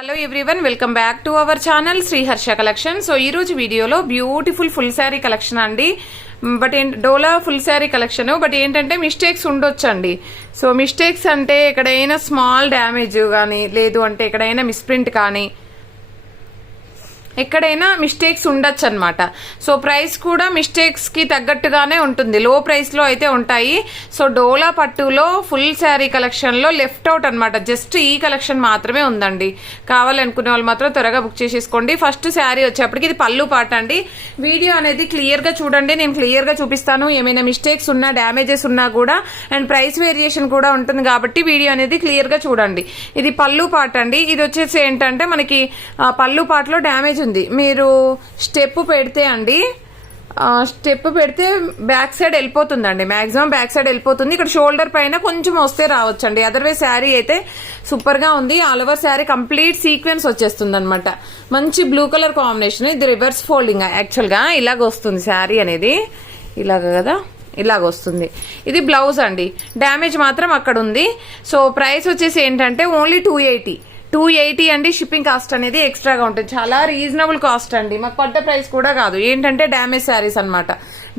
Hello everyone, welcome back to our channel Shri Harsha collection. So ఈ రోజు వీడియోలో బ్యూటిఫుల్ ఫుల్ శారీ కలెక్షన్ అండి. బట్ డోలా ఫుల్ శారీ కలెక్షన్. బట్ ఏంటంటే మిస్టేక్స్ ఉండొచ్చండి. సో మిస్టేక్స్ అంటే ఎక్కడైనా స్మాల్ డ్యామేజ్ కానీ, లేదు అంటే ఎక్కడైనా మిస్ప్రింట్ కానీ, ఎక్కడైనా మిస్టేక్స్ ఉండొచ్చు అనమాట. సో ప్రైస్ కూడా మిస్టేక్స్ కి తగ్గట్టుగానే ఉంటుంది. లో ప్రైస్ లో అయితే ఉంటాయి. సో డోలా పట్టులో ఫుల్ శారీ కలెక్షన్ లో లెఫ్ట్ అవుట్ అనమాట. జస్ట్ ఈ కలెక్షన్ మాత్రమే ఉందండి. కావాలనుకునే వాళ్ళు మాత్రం త్వరగా బుక్ చేసేసుకోండి. ఫస్ట్ శారీ వచ్చేప్పటికి ఇది పళ్ళు పాట అండి. వీడియో అనేది క్లియర్ గా చూడండి, నేను క్లియర్ గా చూపిస్తాను. ఏమైనా మిస్టేక్స్ ఉన్నా, డ్యామేజెస్ ఉన్నా కూడా, అండ్ ప్రైస్ వేరియేషన్ కూడా ఉంటుంది కాబట్టి వీడియో అనేది క్లియర్ గా చూడండి. ఇది పళ్ళు పాట అండి. ఇది వచ్చేసి ఏంటంటే మనకి పళ్ళు పాటలో డ్యామేజ్ ఉంది. మీరు స్టెప్ పెడితే అండి, స్టెప్ పెడితే బ్యాక్ సైడ్ వెళ్ళిపోతుందండి. మాక్సిమం బ్యాక్ సైడ్ వెళ్ళిపోతుంది. ఇక్కడ షోల్డర్ పైన కొంచెం వస్తే రావచ్చండి. అదర్వైజ్ శారీ అయితే సూపర్ గా ఉంది. All over sari complete sequence వచ్చేస్తుంది అనమాట. మంచి బ్లూ కలర్ కాంబినేషన్. ఇది రివర్స్ ఫోల్డింగ్ యాక్చువల్ గా ఇలాగ వస్తుంది శారీ అనేది. ఇలాగ కదా, ఇలాగ వస్తుంది. ఇది బ్లౌజ్ అండి. డ్యామేజ్ మాత్రం అక్కడ ఉంది. సో ప్రైస్ వచ్చేసి ఏంటంటే ఓన్లీ 280 అండి. షిప్పింగ్ కాస్ట్ అనేది ఎక్స్ట్రాగా ఉంటుంది. చాలా రీజనబుల్ కాస్ట్ అండి. మాకు పడ్డ ప్రైస్ కూడా కాదు. ఏంటంటే డ్యామేజ్ శారీస్ అనమాట.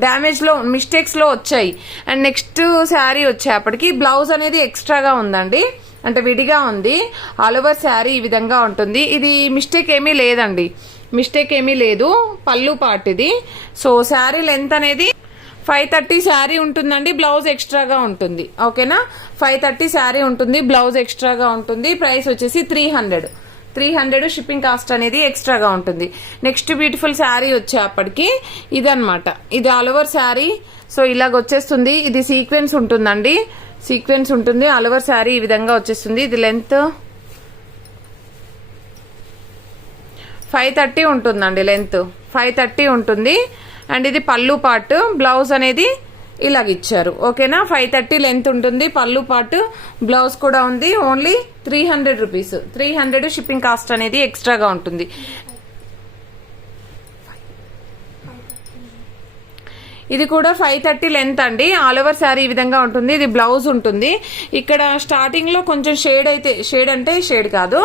డ్యామేజ్ లో మిస్టేక్స్ లో వచ్చాయి. అండ్ నెక్స్ట్ శారీ వచ్చేప్పటికి బ్లౌజ్ అనేది ఎక్స్ట్రాగా ఉందండి, అంటే విడిగా ఉంది. ఆల్ ఓవర్ శారీ ఈ విధంగా ఉంటుంది. ఇది మిస్టేక్ ఏమీ లేదండి, మిస్టేక్ ఏమీ లేదు. పళ్ళు పార్ట్ ఇది. సో శారీ లెంత్ అనేది 530 శారీ ఉంటుందండి. బ్లౌజ్ ఎక్స్ట్రాగా ఉంటుంది. ఓకేనా, 530 శారీ ఉంటుంది, బ్లౌజ్ ఎక్స్ట్రాగా ఉంటుంది. ప్రైస్ వచ్చేసి 300 షిప్పింగ్ కాస్ట్ అనేది ఎక్స్ట్రాగా ఉంటుంది. నెక్స్ట్ బ్యూటిఫుల్ శారీ వచ్చేప్పటికి ఇదనమాట. ఇది ఆల్ ఓవర్ శారీ. సో ఇలాగ వచ్చేస్తుంది. ఇది సీక్వెన్స్ ఉంటుందండి, సీక్వెన్స్ ఉంటుంది. ఆల్ ఓవర్ శారీ ఈ విధంగా వచ్చేస్తుంది. ఇది లెంత్ 530 ఉంటుందండి. లెంత్ 530 ఉంటుంది. అండ్ ఇది పళ్ళు పార్ట్. బ్లౌజ్ అనేది ఇలాగ ఇచ్చారు. ఓకేనా, 530 లెంత్ ఉంటుంది. పళ్ళు పార్ట్, బ్లౌజ్ కూడా ఉంది. Only 300 rupees. 300 షిప్పింగ్ కాస్ట్ అనేది ఎక్స్ట్రాగా ఉంటుంది. ఇది కూడా 530 లెంత్ అండి. ఆల్ ఓవర్ శారీ ఈ విధంగా ఉంటుంది. ఇది బ్లౌజ్ ఉంటుంది. ఇక్కడ స్టార్టింగ్ లో కొంచెం షేడ్ అంటే షేడ్ కాదు,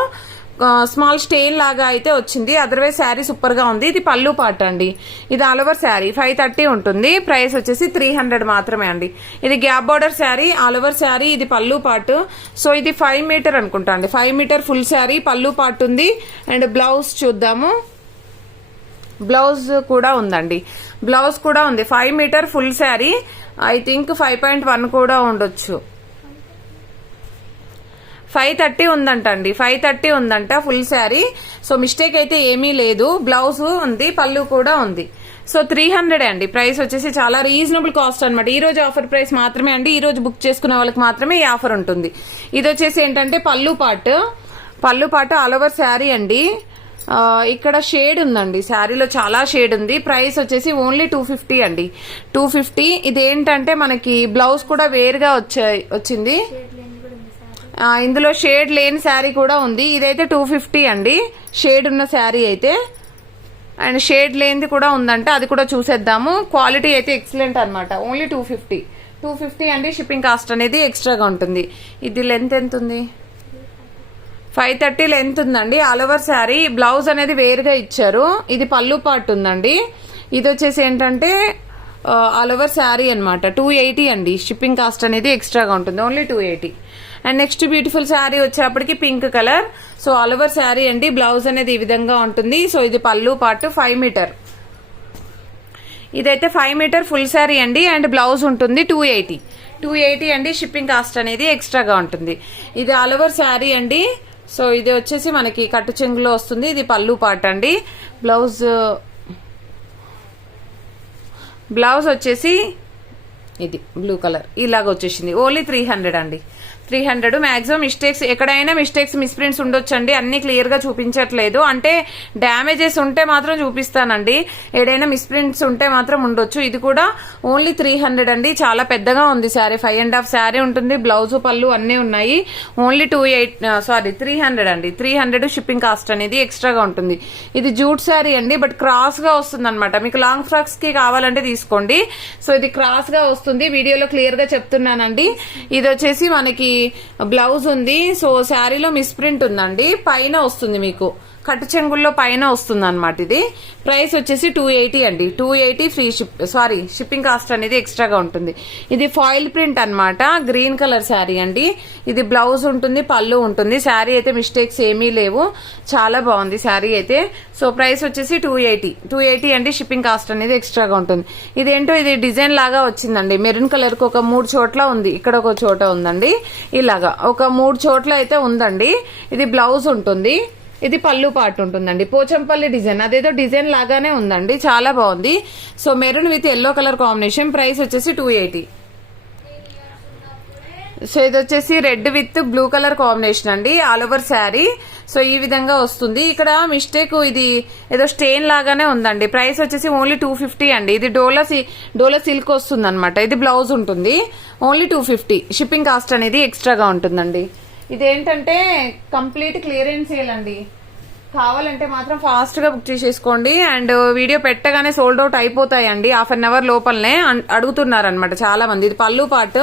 స్మాల్ స్టెయిన్ లాగా అయితే వచ్చింది. అదర్వైజ్ శారీ సూపర్ గా ఉంది. ఇది పళ్ళు పాట అండి. ఇది ఆల్ ఓవర్ శారీ 530 ఉంటుంది. ప్రైస్ వచ్చేసి 300 మాత్రమే అండి. ఇది gap border sari, all over sari. ఇది పళ్ళు పాటు. సో ఇది 5 మీటర్ అనుకుంటా అండి. 5 మీటర్ ఫుల్ శారీ, పళ్ళు పాటు ఉంది. అండ్ బ్లౌజ్ చూద్దాము. బ్లౌజ్ కూడా ఉందండి, బ్లౌజ్ కూడా ఉంది. 5 meter full sari. I think 5.1 కూడా ఉండొచ్చు. 530 ఉందంట అండి. 530 ఉందంట ఫుల్ శారీ. సో మిస్టేక్ అయితే ఏమీ లేదు. బ్లౌజ్ ఉంది, పళ్ళు కూడా ఉంది. సో 300 అండి. ప్రైస్ వచ్చేసి చాలా రీజనబుల్ కాస్ట్ అనమాట. ఈ రోజు ఆఫర్ ప్రైస్ మాత్రమే అండి. ఈ రోజు బుక్ చేసుకునే వాళ్ళకి మాత్రమే ఈ ఆఫర్ ఉంటుంది. ఇది వచ్చేసి ఏంటంటే పళ్ళు పాటు ఆల్ ఓవర్ శారీ అండి. ఇక్కడ షేడ్ ఉందండి, శారీలో చాలా షేడ్ ఉంది. ప్రైస్ వచ్చేసి ఓన్లీ 250 అండి. 250. ఇది ఏంటంటే మనకి బ్లౌజ్ కూడా వేరుగా వచ్చింది. ఇందులో షేడ్ లేని శారీ కూడా ఉంది. ఇదైతే 250 అండి, షేడ్ ఉన్న శారీ అయితే. అండ్ షేడ్ లేనిది కూడా ఉందంట, అది కూడా చూసేద్దాము. క్వాలిటీ అయితే ఎక్సలెంట్ అనమాట. ఓన్లీ 250 అండి. షిప్పింగ్ కాస్ట్ అనేది ఎక్స్ట్రాగా ఉంటుంది. ఇది లెంత్ ఎంత ఉంది? 530 లెంత్ ఉందండి. All over sari. బ్లౌజ్ అనేది వేరుగా ఇచ్చారు. ఇది పళ్ళు పార్ట్ ఉందండి. ఇది వచ్చేసి ఏంటంటే ఆల్ ఓవర్ శారీ అనమాట. 280 అండి. షిప్పింగ్ కాస్ట్ అనేది ఎక్స్ట్రాగా ఉంటుంది. Only 280. And next beautiful sari వచ్చేప్పటికి pink colour. So all over sari అండి. బ్లౌజ్ అనేది ఈ విధంగా ఉంటుంది. సో ఇది పళ్ళు పార్ట్. 5 మీటర్. ఇదైతే 5 మీటర్ ఫుల్ శారీ అండి. అండ్ బ్లౌజ్ ఉంటుంది. 280 అండి. షిప్పింగ్ కాస్ట్ అనేది ఎక్స్ట్రాగా ఉంటుంది. ఇది ఆల్ ఓవర్ శారీ అండి. సో ఇది వచ్చేసి మనకి కట్టు చెంగులో వస్తుంది. ఇది పళ్ళు పార్ట్ అండి. బ్లౌజ్ వచ్చేసి ఇది బ్లూ కలర్ ఇలాగ వచ్చేసింది. ఓన్లీ 300 అండి. 300. మాక్సిమం మిస్టేక్స్, ఎక్కడైనా మిస్టేక్స్, మిస్ప్రింట్స్ ఉండొచ్చండి. అన్ని క్లియర్ గా చూపించట్లేదు, అంటే డ్యామేజెస్ ఉంటే మాత్రం చూపిస్తానండి. ఏదైనా మిస్ప్రింట్స్ ఉంటే మాత్రం ఉండొచ్చు. ఇది కూడా ఓన్లీ 300 అండి. చాలా పెద్దగా ఉంది శారీ. 5.5 శారీ ఉంటుంది. బ్లౌజ్, పళ్ళు అన్నీ ఉన్నాయి. ఓన్లీ 300 అండి. 300 షిప్పింగ్ కాస్ట్ అనేది ఎక్స్ట్రాగా ఉంటుంది. ఇది జూట్ శారీ అండి, బట్ క్రాస్ గా వస్తుంది అనమాట. మీకు లాంగ్ ఫ్రాక్స్ కి కావాలంటే తీసుకోండి. సో ఇది క్రాస్ గా వస్తుంది. వీడియోలో క్లియర్ గా చెప్తున్నానండి. ఇది వచ్చేసి మనకి బ్లౌజ్ ఉంది. సో శారీలో మిస్ప్రింట్ ఉందండి, పైన వస్తుంది మీకు కట్టు చెంగుల్లో పైన వస్తుంది అనమాట. ఇది ప్రైస్ వచ్చేసి 280 అండి. 280 ఫ్రీ షిప్పింగ్ కాస్ట్ అనేది ఎక్స్ట్రాగా ఉంటుంది. ఇది ఫాయిల్ ప్రింట్ అన్నమాట, గ్రీన్ కలర్ శారీ అండి. ఇది బ్లౌజ్ ఉంటుంది, పళ్ళు ఉంటుంది. శారీ అయితే మిస్టేక్స్ ఏమీ లేవు, చాలా బాగుంది శారీ అయితే. సో ప్రైస్ వచ్చేసి 280 అండి. షిప్పింగ్ కాస్ట్ అనేది ఎక్స్ట్రాగా ఉంటుంది. ఇదేంటో ఇది డిజైన్ లాగా వచ్చిందండి, మెరూన్ కలర్ కి ఒక 3 చోట్ల ఉంది, ఇక్కడ ఒక చోట ఉందండి, ఇలాగా ఒక 3 చోట్ల అయితే ఉందండి. ఇది బ్లౌజ్ ఉంటుంది, ఇది పళ్ళు పార్ట్ ఉంటుందండి. పోచంపల్లి డిజైన్, అదేదో డిజైన్ లాగానే ఉందండి, చాలా బాగుంది. So maroon with yellow colour combination. Price వచ్చేసి 280. సో ఇది వచ్చేసి red with blue colour combination అండి, ఆల్ ఓవర్ శారీ. సో ఈ విధంగా వస్తుంది. ఇక్కడ మిస్టేక్, ఇది ఏదో స్టెయిన్ లాగానే ఉందండి. ప్రైస్ వచ్చేసి ఓన్లీ 250 అండి. ఇది డోలా సిల్క్ వస్తుంది అనమాట. ఇది బ్లౌజ్ ఉంటుంది, ఓన్లీ 250. షిప్పింగ్ కాస్ట్ అనేది ఎక్స్ట్రాగా ఉంటుందండి. ఇదేంటంటే కంప్లీట్ క్లియరెన్స్ సేల్ అండి, కావాలంటే మాత్రం ఫాస్ట్ గా బుక్ చేసేసుకోండి. అండ్ వీడియో పెట్టగానే సోల్డ్ అవుట్ అయిపోతాయండి, హాఫ్ అన్ అవర్ లోపలనే అడుగుతున్నారనమాట చాలా మంది. ఇది పళ్ళు పార్ట్.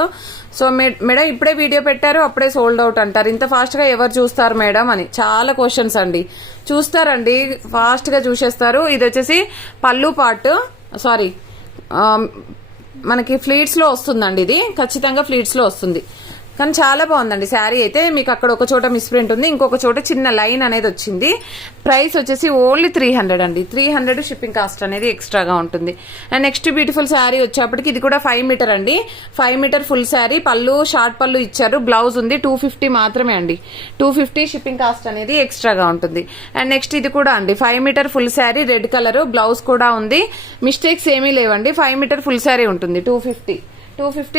సో మేడం ఇప్పుడే వీడియో పెట్టారు, అప్పుడే సోల్డ్ అవుట్ అంటారు, ఇంత ఫాస్ట్ గా ఎవరు చూస్తారు మేడం అని చాలా క్వశ్చన్స్ అండి. చూస్తారండి, ఫాస్ట్ గా చూసేస్తారు. ఇది వచ్చేసి పళ్ళు పార్ట్, సారీ మనకి ఫ్లీట్స్ లో వస్తుందండి. ఇది ఖచ్చితంగా ఫ్లీట్స్ లో వస్తుంది, కానీ చాలా బాగుందండి శారీ అయితే. మీకు అక్కడ ఒక చోట మిస్ప్రింట్ ఉంది, ఇంకొక చోట చిన్న లైన్ అనేది వచ్చింది. ప్రైస్ వచ్చేసి ఓన్లీ 300 అండి. 300 షిప్పింగ్ కాస్ట్ అనేది ఎక్స్ట్రాగా ఉంటుంది. అండ్ నెక్స్ట్ బ్యూటిఫుల్ శారీ వచ్చేప్పటికి ఇది కూడా 5 మీటర్ అండి. 5 మీటర్ ఫుల్ శారీ, పళ్ళు షార్ట్ పళ్ళు ఇచ్చారు, బ్లౌజ్ ఉంది. 250 మాత్రమే అండి. 250 షిప్పింగ్ కాస్ట్ అనేది ఎక్స్ట్రాగా ఉంటుంది. అండ్ నెక్స్ట్ ఇది కూడా అండి 5 meter full sari, red colour, blouse కూడా ఉంది. మిస్టేక్స్ ఏమీ లేవండి. 5 మీటర్ ఫుల్ శారీ ఉంటుంది, 250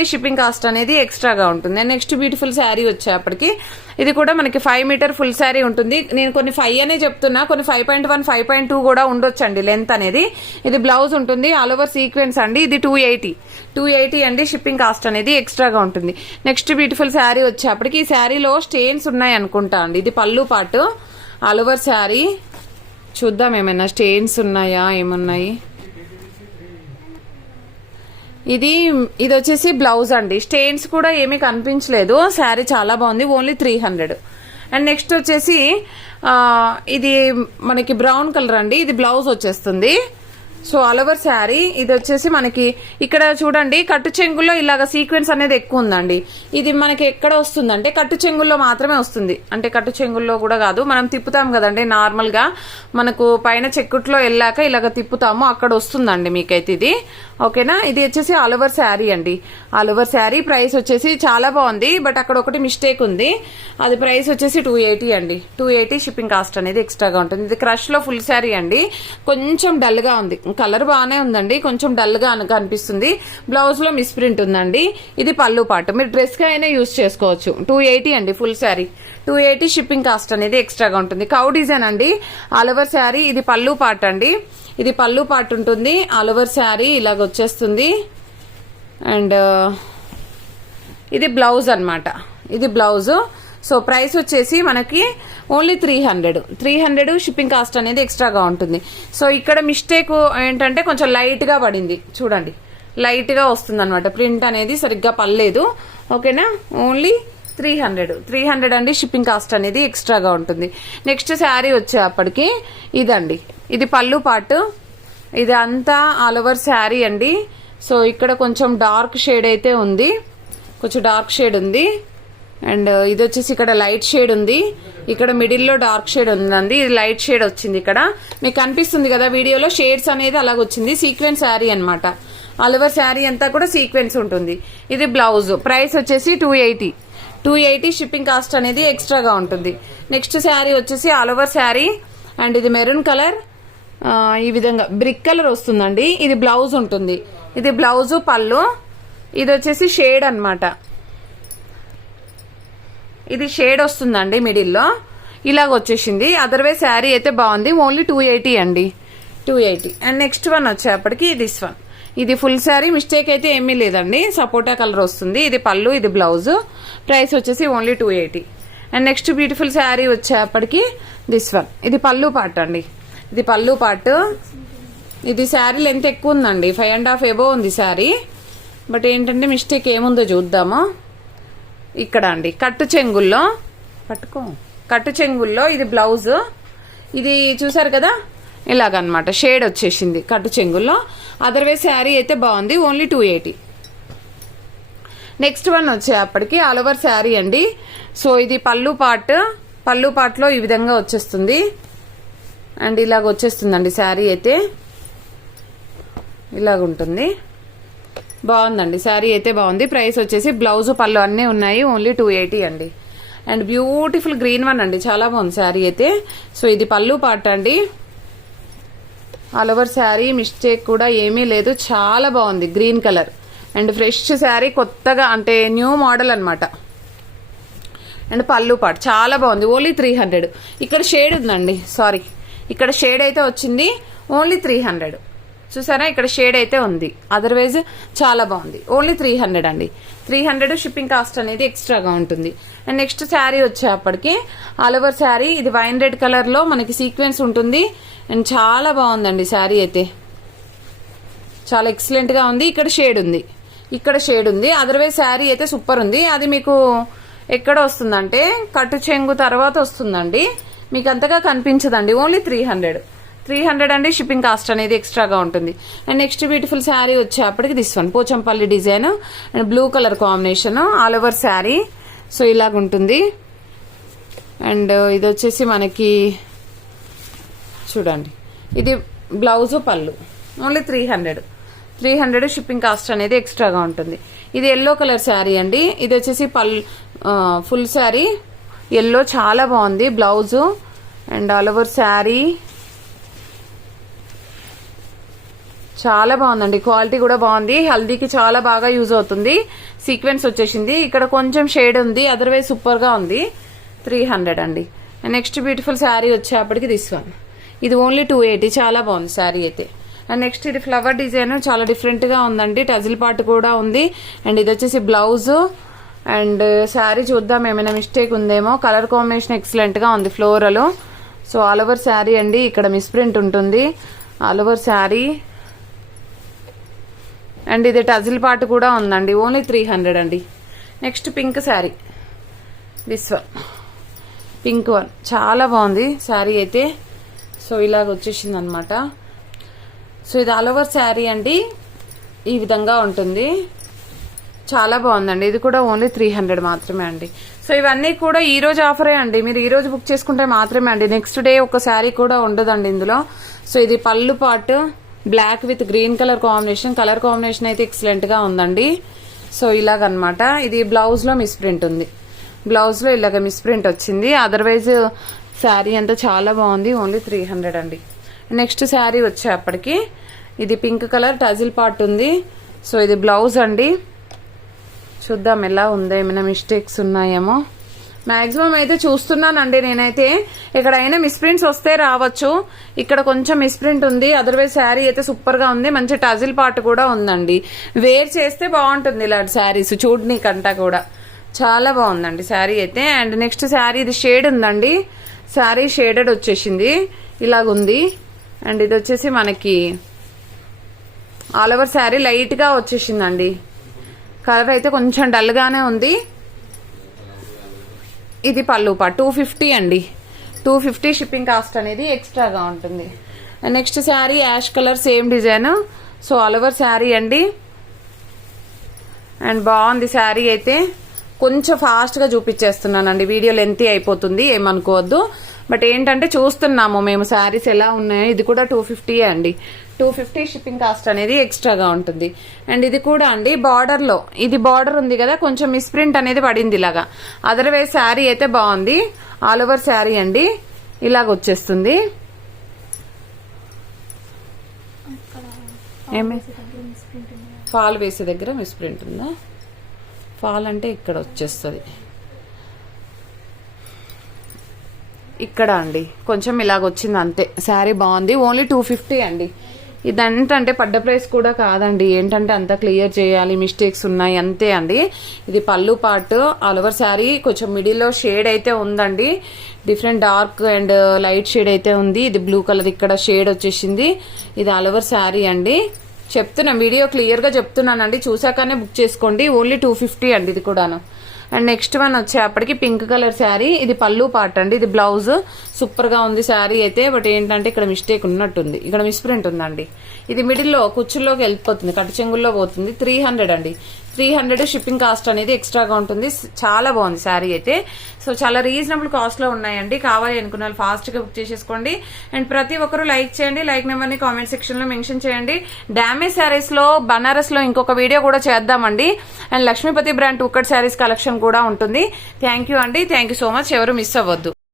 షిప్పింగ్ కాస్ట్ అనేది ఎక్స్ట్రాగా ఉంటుంది. నెక్స్ట్ బ్యూటిఫుల్ శారీ వచ్చేప్పటికి ఇది కూడా మనకి 5 మీటర్ ఫుల్ శారీ ఉంటుంది. నేను కొన్ని 5 అనే చెప్తున్నా, కొన్ని 5.1, 5.2 కూడా ఉండొచ్చండి లెంత్ అనేది. ఇది బ్లౌజ్ ఉంటుంది, ఆల్ ఓవర్ సీక్వెన్స్ అండి. ఇది 280 అండి. షిప్పింగ్ కాస్ట్ అనేది ఎక్స్ట్రాగా ఉంటుంది. నెక్స్ట్ బ్యూటిఫుల్ శారీ వచ్చేప్పటికి ఈ శారీలో స్టెయిన్స్ ఉన్నాయి అనుకుంటా అండి. ఇది పళ్ళు పాటు, ఆల్ ఓవర్ శారీ. చూద్దాం ఏమైనా స్టెయిన్స్ ఉన్నాయా, ఏమున్నాయి. ఇది వచ్చేసి బ్లౌజ్ అండి. స్టెయిన్స్ కూడా ఏమీ కనిపించలేదు, శారీ చాలా బాగుంది, ఓన్లీ 300. అండ్ నెక్స్ట్ వచ్చేసి ఇది మనకి బ్రౌన్ కలర్ అండి. ఇది బ్లౌజ్ వచ్చేస్తుంది. So all over sari. ఇది వచ్చేసి మనకి ఇక్కడ చూడండి కట్టు చెంగుల్లో ఇలాగ సీక్వెన్స్ అనేది ఎక్కువ ఉందండి. ఇది మనకి ఎక్కడ వస్తుందంటే కట్టు చెంగుల్లో మాత్రమే వస్తుంది, అంటే కట్టు చెంగుల్లో కూడా కాదు, మనం తిప్పుతాం కదండి నార్మల్ గా, మనకు పైన చెక్కుట్లో వెళ్ళాక ఇలాగ తిప్పుతాము, అక్కడ వస్తుందండి మీకైతే ఇది. ఓకేనా. ఇది వచ్చేసి ఆల్ ఓవర్ శారీ అండి. All over sari. ప్రైస్ వచ్చేసి చాలా బాగుంది, బట్ అక్కడ ఒకటి మిస్టేక్ ఉంది, అది ప్రైస్ వచ్చేసి 280 అండి. 280 షిప్పింగ్ కాస్ట్ అనేది ఎక్స్ట్రాగా ఉంటుంది. ఇది క్రష్ లో ఫుల్ శారీ అండి, కొంచెం డల్ గా ఉంది, కలర్ బాగానే ఉందండి, కొంచెం డల్ గా కనిపిస్తుంది. బ్లౌజ్ లో మిస్ప్రింట్ ఉందండి. ఇది పళ్ళు పాటు, మీరు డ్రెస్ గా అయినా యూజ్ చేసుకోవచ్చు. 280 అండి ఫుల్ శారీ. 280 షిప్పింగ్ కాస్ట్ అనేది ఎక్స్ట్రాగా ఉంటుంది. కౌ డిజైన్ అండి, ఆల్ ఓవర్ శారీ. ఇది పళ్ళు పార్ట్ అండి. ఇది పళ్ళు పార్ట్ ఉంటుంది, ఆల్ ఓవర్ శారీ ఇలాగ వచ్చేస్తుంది. అండ్ ఇది బ్లౌజ్ అన్నమాట, ఇది బ్లౌజ్. సో ప్రైస్ వచ్చేసి మనకి ఓన్లీ 300 షిప్పింగ్ కాస్ట్ అనేది ఎక్స్ట్రాగా ఉంటుంది. సో ఇక్కడ మిస్టేక్ ఏంటంటే కొంచెం లైట్ గా పడింది, చూడండి లైట్ గా వస్తుంది అనమాట, ప్రింట్ అనేది సరిగ్గా పడలేదు. ఓకేనా. ఓన్లీ 300 అండి. షిప్పింగ్ కాస్ట్ అనేది ఎక్స్ట్రాగా ఉంటుంది. నెక్స్ట్ శారీ వచ్చేప్పటికి ఇదండి. ఇది పళ్ళు పార్ట్, ఇది అంతా ఆల్ ఓవర్ శారీ అండి. సో ఇక్కడ కొంచెం డార్క్ షేడ్ అయితే ఉంది, కొంచెం డార్క్ షేడ్ ఉంది. అండ్ ఇది వచ్చేసి ఇక్కడ లైట్ షేడ్ ఉంది, ఇక్కడ మిడిల్ లో డార్క్ షేడ్ ఉందండి. ఇది లైట్ షేడ్ వచ్చింది, ఇక్కడ మీకు కనిపిస్తుంది కదా వీడియోలో, షేడ్స్ అనేది అలాగ వచ్చింది. సీక్వెన్స్ శారీ అనమాట, ఆల్ ఓవర్ శారీ అంతా కూడా సీక్వెన్స్ ఉంటుంది. ఇది బ్లౌజ్. ప్రైస్ వచ్చేసి 280 షిప్పింగ్ కాస్ట్ అనేది ఎక్స్ట్రాగా ఉంటుంది. నెక్స్ట్ శారీ వచ్చేసి ఆల్ ఓవర్ శారీ, అండ్ ఇది మెరూన్ కలర్, ఈ విధంగా బ్రిక్ కలర్ వస్తుందండి. ఇది బ్లౌజ్ ఉంటుంది, ఇది బ్లౌజ్ పళ్ళు. ఇది వచ్చేసి షేడ్ అన్నమాట, ఇది షేడ్ వస్తుందండి మిడిల్లో, ఇలాగ వచ్చేసింది. అదర్వైజ్ శారీ అయితే బాగుంది, ఓన్లీ 280 అండి. 280. అండ్ నెక్స్ట్ వన్ వచ్చేప్పటికి దిస్ వన్. ఇది ఫుల్ శారీ, మిస్టేక్ అయితే ఏమీ లేదండి, సపోటా కలర్ వస్తుంది. ఇది పళ్ళు, ఇది బ్లౌజ్. ప్రైస్ వచ్చేసి only 280. And next beautiful sari వచ్చేప్పటికి దిస్ వన్. ఇది పళ్ళు పార్ట్ అండి, ఇది పళ్ళు పార్ట్. ఇది శారీ లెంత్ ఎక్కువ ఉందండి, 5.5 ఎబో ఉంది శారీ. బట్ ఏంటంటే మిస్టేక్ ఏముందో చూద్దాము. ఇక్కడ అండి కట్టు చెంగుల్లో పట్టుకో, కట్టు చెంగుల్లో ఇది బ్లౌజ్. ఇది చూసారు కదా ఇలాగనమాట షేడ్ వచ్చేసింది కట్టు చెంగుల్లో. అదర్వైజ్ శారీ అయితే బాగుంది, ఓన్లీ 280. నెక్స్ట్ వన్ వచ్చేప్పటికి ఆల్ ఓవర్ శారీ అండి. సో ఇది పళ్ళు పార్ట్లో ఈ విధంగా వచ్చేస్తుంది అండ్ ఇలాగ వచ్చేస్తుందండి శారీ అయితే ఇలాగుంటుంది. బాగుందండి శారీ అయితే బాగుంది. ప్రైస్ వచ్చేసి బ్లౌజ్ పళ్ళు అన్నీ ఉన్నాయి, ఓన్లీ 280 అండి. అండ్ బ్యూటిఫుల్ గ్రీన్ వన్ అండి, చాలా బాగుంది శారీ అయితే. సో ఇది పళ్ళు పార్ట్ అండి. ఆల్ ఓవర్ శారీ మిస్టేక్ కూడా ఏమీ లేదు, చాలా బాగుంది green colour and fresh sari, కొత్తగా అంటే న్యూ మోడల్ అనమాట. అండ్ పళ్ళు పార్ట్ చాలా బాగుంది, ఓన్లీ 300. ఇక్కడ షేడ్ ఉందండి, సారీ ఇక్కడ షేడ్ అయితే వచ్చింది, ఓన్లీ 300. చూసారా ఇక్కడ షేడ్ అయితే ఉంది, అదర్వైజ్ చాలా బాగుంది, ఓన్లీ 300 అండి. 300 షిప్పింగ్ కాస్ట్ అనేది ఎక్స్ట్రాగా ఉంటుంది. అండ్ నెక్స్ట్ శారీ వచ్చేప్పటికి ఆల్ ఓవర్ శారీ ఇది వైన్ రెడ్ కలర్ లో మనకి సీక్వెన్స్ ఉంటుంది అండ్ చాలా బాగుందండి శారీ అయితే, చాలా ఎక్సలెంట్ గా ఉంది. ఇక్కడ షేడ్ ఉంది, అదర్వైజ్ శారీ అయితే సూపర్ ఉంది. అది మీకు ఎక్కడ వస్తుందంటే కట్టు చెంగు తర్వాత వస్తుందండి, మీకు అంతగా కనిపించదండి, ఓన్లీ 300 అండి. షిప్పింగ్ కాస్ట్ అనేది ఎక్స్ట్రాగా ఉంటుంది. అండ్ నెక్స్ట్ బ్యూటిఫుల్ శారీ వచ్చేప్పటికి this one Pochampalli design and blue colour combination all over sari. So ఇలాగుంటుంది. అండ్ ఇది వచ్చేసి మనకి చూడండి ఇది బ్లౌజ్ పళ్ళు, ఓన్లీ 300 షిప్పింగ్ కాస్ట్ అనేది ఎక్స్ట్రాగా ఉంటుంది. ఇది ఎల్లో కలర్ శారీ అండి. ఇది వచ్చేసి ఫుల్ శారీ ఎల్లో, చాలా బాగుంది blouse and all over sari చాలా బాగుందండి, క్వాలిటీ కూడా బాగుంది. హల్దీకి చాలా బాగా యూజ్ అవుతుంది. సీక్వెన్స్ వచ్చేసింది, ఇక్కడ కొంచెం షేడ్ ఉంది, అదర్వైజ్ సూపర్ గా ఉంది. 300 అండి. నెక్స్ట్ బ్యూటిఫుల్ శారీ వచ్చేప్పటికి దిస్ వన్, ఇది ఓన్లీ 280, చాలా బాగుంది శారీ అయితే. అండ్ నెక్స్ట్ ఇది ఫ్లవర్ డిజైన్ చాలా డిఫరెంట్ గా ఉందండి, టజిల్ పార్ట్ కూడా ఉంది. అండ్ ఇది వచ్చేసి బ్లౌజ్ అండ్ శారీ చూద్దాం ఏమైనా మిస్టేక్ ఉందేమో. కలర్ కాంబినేషన్ ఎక్సలెంట్ గా ఉంది floral. So all over sari అండి, ఇక్కడ మిస్ ప్రింట్ ఉంటుంది ఆల్ ఓవర్ శారీ. అండ్ ఇది టజిల్ పార్ట్ కూడా ఉందండి, ఓన్లీ 300 అండి. Next pink sari, this one pink one, చాలా బాగుంది శారీ అయితే. సో ఇలాగ వచ్చేసింది అనమాట. సో ఇది ఆల్ ఓవర్ శారీ అండి, ఈ విధంగా ఉంటుంది, చాలా బాగుందండి. ఇది కూడా ఓన్లీ 300 మాత్రమే అండి. సో ఇవన్నీ కూడా ఈ రోజు ఆఫరే అండి, మీరు ఈ రోజు బుక్ చేసుకుంటే మాత్రమే అండి. నెక్స్ట్ డే ఒక శారీ కూడా ఉండదండి ఇందులో. సో ఇది పళ్ళు part black with green colour combination అయితే ఎక్సలెంట్ గా ఉందండి. సో ఇలాగనమాట. ఇది బ్లౌజ్ లో మిస్ ప్రింట్ ఉంది, బ్లౌజ్ లో ఇలాగ మిస్ ప్రింట్ వచ్చింది, అదర్వైజ్ శారీ అంతా చాలా బాగుంది, ఓన్లీ 300 అండి. నెక్స్ట్ శారీ వచ్చేప్పటికి ఇది పింక్ కలర్ టజిల్ పార్ట్ ఉంది. సో ఇది బ్లౌజ్ అండి, చూద్దాం ఎలా ఉందో, ఏమైనా మిస్టేక్స్ ఉన్నాయేమో. మాక్సిమం అయితే చూస్తున్నానండి నేనైతే, ఎక్కడైనా మిస్ప్రింట్స్ వస్తే రావచ్చు. ఇక్కడ కొంచెం మిస్ప్రింట్ ఉంది, అదర్వైజ్ శారీ అయితే సూపర్ గా ఉంది. మంచి టజిల్ పార్ట్ కూడా ఉందండి, వేర్ చేస్తే బాగుంటుంది ఇలాంటి శారీస్, చూడనీకంటా కూడా చాలా బాగుందండి శారీ అయితే. అండ్ నెక్స్ట్ శారీ ఇది షేడ్ ఉందండి, శారీ షేడెడ్ వచ్చేసింది ఇలాగుంది. అండ్ ఇది వచ్చేసి మనకి ఆల్ ఓవర్ శారీ లైట్ గా వచ్చేసిందండి, కలర్ అయితే కొంచెం డల్ గానే ఉంది. ఇది పళ్ళు పార్ట్ 250 అండి, 250 షిప్పింగ్ కాస్ట్ అనేది ఎక్స్ట్రాగా ఉంటుంది. Next sari ash colour same design. So all over sari అండి, అండ్ బాగుంది శారీ అయితే. కొంచెం ఫాస్ట్ గా చూపించేస్తున్నానండి, వీడియో లెంతీ అయిపోతుంది ఏమనుకోవద్దు. బట్ ఏంటంటే చూస్తున్నాము మేము శారీస్ ఎలా ఉన్నాయో. ఇది కూడా 250 అండి, 250 షిప్పింగ్ కాస్ట్ అనేది ఎక్స్ట్రాగా ఉంటుంది. అండ్ ఇది కూడా అండి బార్డర్ లో, ఇది బార్డర్ ఉంది కదా, కొంచెం మిస్ప్రింట్ అనేది పడింది ఇలాగా, అదర్వైజ్ శారీ అయితే బాగుంది. ఆల్ ఓవర్ శారీ అండి ఇలాగ వచ్చేస్తుంది. ఏమి ఫాల్ వేసే దగ్గర మిస్ప్రింట్ ఉందా? ఫాల్ అంటే ఇక్కడ వచ్చేస్తుంది, ఇక్కడ అండి కొంచెం ఇలాగ వచ్చింది అంతే. శారీ బాగుంది, ఓన్లీ 250 అండి. ఇదంటే పడ్డ ప్రైస్ కూడా కాదండి, ఏంటంటే అంతా క్లియర్ చేయాలి, మిస్టేక్స్ ఉన్నాయి అంతే అండి. ఇది పళ్ళు పార్ట్ ఆల్ ఓవర్ శారీ, కొంచెం మిడిల్లో షేడ్ అయితే ఉందండి, different dark and light shade అయితే ఉంది. ఇది బ్లూ కలర్ ఇక్కడ షేడ్ వచ్చేసింది. ఇది ఆల్ ఓవర్ శారీ అండి. చెప్తున్నా, వీడియో క్లియర్ గా చెప్తున్నానండి, చూసాకనే బుక్ చేసుకోండి. ఓన్లీ 250 అండి ఇది కూడాను. అండ్ నెక్స్ట్ వన్ వచ్చేప్పటికి పింక్ కలర్ శారీ. ఇది పళ్ళు పార్ట్ అండి, ఇది బ్లౌజ్. సూపర్ గా ఉంది శారీ అయితే. బట్ ఏంటంటే ఇక్కడ మిస్టేక్ ఉన్నట్టుంది, ఇక్కడ మిస్ప్రింట్ ఉందండి. ఇది మిడిల్ లో కుచ్చుల్లోకి వెళ్ళిపోతుంది, కట్టు చెంగుల్లో పోతుంది. 300 అండి, 300 షిప్పింగ్ కాస్ట్ అనేది ఎక్స్ట్రాగా ఉంటుంది. చాలా బాగుంది శారీ అయితే. సో చాలా రీజనబుల్ కాస్ట్ లో ఉన్నాయండి. కావాలి అనుకున్న వాళ్ళు ఫాస్ట్ గా బుక్ చేసేసుకోండి. అండ్ ప్రతి ఒక్కరు లైక్ చేయండి, లైక్ నెంబర్ ని కామెంట్ సెక్షన్ లో మెన్షన్ చేయండి. డ్యామేజ్ శారీస్ లో బనారస్ లో ఇంకొక వీడియో కూడా చేద్దామండి. And Laxmipati brand 2 cut saris collection కూడా ఉంటుంది. థ్యాంక్ యూ అండి, థ్యాంక్ యూ సో మచ్. ఎవరు మిస్ అవ్వద్దు.